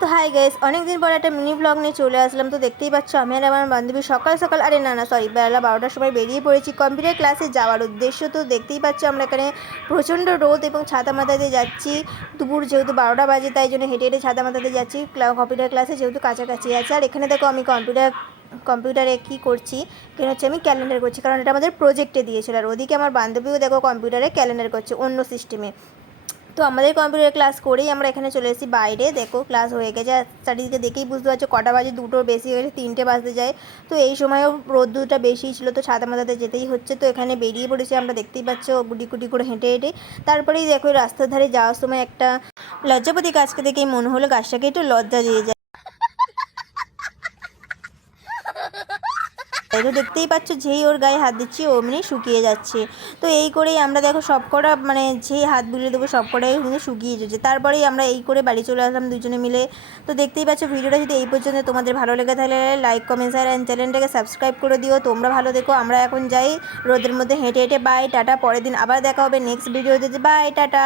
তো hi guys, অনেক দিন পর একটা মিনি ব্লগ নিয়ে চলে আসলাম। তো দেখতেই পাচ্ছ আমি আর আমার বান্ধবী সকাল সকাল বেলা 12টার সময় বেরিয়ে পড়েছি কম্পিউটার ক্লাসে যাওয়ার উদ্দেশ্য। তো দেখতেই পাচ্ছ আমরা এখানে প্রচণ্ড রোদ এবং ছাতা মাথা দিয়ে যাচ্ছি। দুপুর যেহেতু 12টা বাজে তাই জন্য হেঁটে হেঁটে ছাতা মাথা দিয়ে যাচ্ছি কম্পিউটার ক্লাসে, যেহেতু কাছাকাছি আছে। আর এখানে দেখো আমি কম্পিউটারে কী করছি, কেন হচ্ছে আমি ক্যালেন্ডার করছি, কারণ এটা আমাদের প্রজেক্টে দিয়েছিল। আর ওদিকে আমার বান্ধবীও দেখো কম্পিউটারে ক্যালেন্ডার করছে অন্য সিস্টেমে। তো আমাদের কম্পিউটার ক্লাস করেই আমরা এখানে চলে এসেছি বাইরে। দেখো ক্লাস হয়ে গেছে, আর চারিদিকে দেখেই বুঝতে পারছো কটা বাজে, দুটোর বেশি হয়ে গেছে, 3টে বাজতে যায়। তো এই সময়ও রোদ্দুরটা বেশি ছিল, তো ছাতা মাথাতে যেতেই হচ্ছে। তো এখানে বেরিয়ে পড়েছি আমরা, দেখতেই পাচ্ছ গুটি গুটি করে হেঁটে হেঁটে। তারপরেই দেখো রাস্তার ধারে যাওয়ার সময় একটা লজ্জাপতি গাছকে দেখেই মনে হলো গাছটাকে একটু লজ্জা দিয়ে যায়। তো দেখতেই পাচ্ছ যেই ওর গায়ে হাত দিচ্ছি অমনি শুকিয়ে যাচ্ছে। তো এই করেই আমরা দেখো সবকটা যেই হাত বুলিয়ে দেবো সবকটাই কিন্তু শুকিয়ে যাচ্ছে। তারপরেই আমরা এই করে বাড়ি চলে আসলাম দুজনে মিলে। তো দেখতেই পাচ্ছ ভিডিওটা যদি এই পর্যন্ত তোমাদের ভালো লেগে থাকলে লাইক কমেন্ট শেয়ার অ্যান্ড চ্যানেলটাকে সাবস্ক্রাইব করে দিও। তোমরা ভালো দেখো, আমরা এখন যাই রোদের মধ্যে হেঁটে হেঁটে। বাই টাটা, পরের দিন আবার দেখা হবে নেক্সট ভিডিওতে। Bye tata.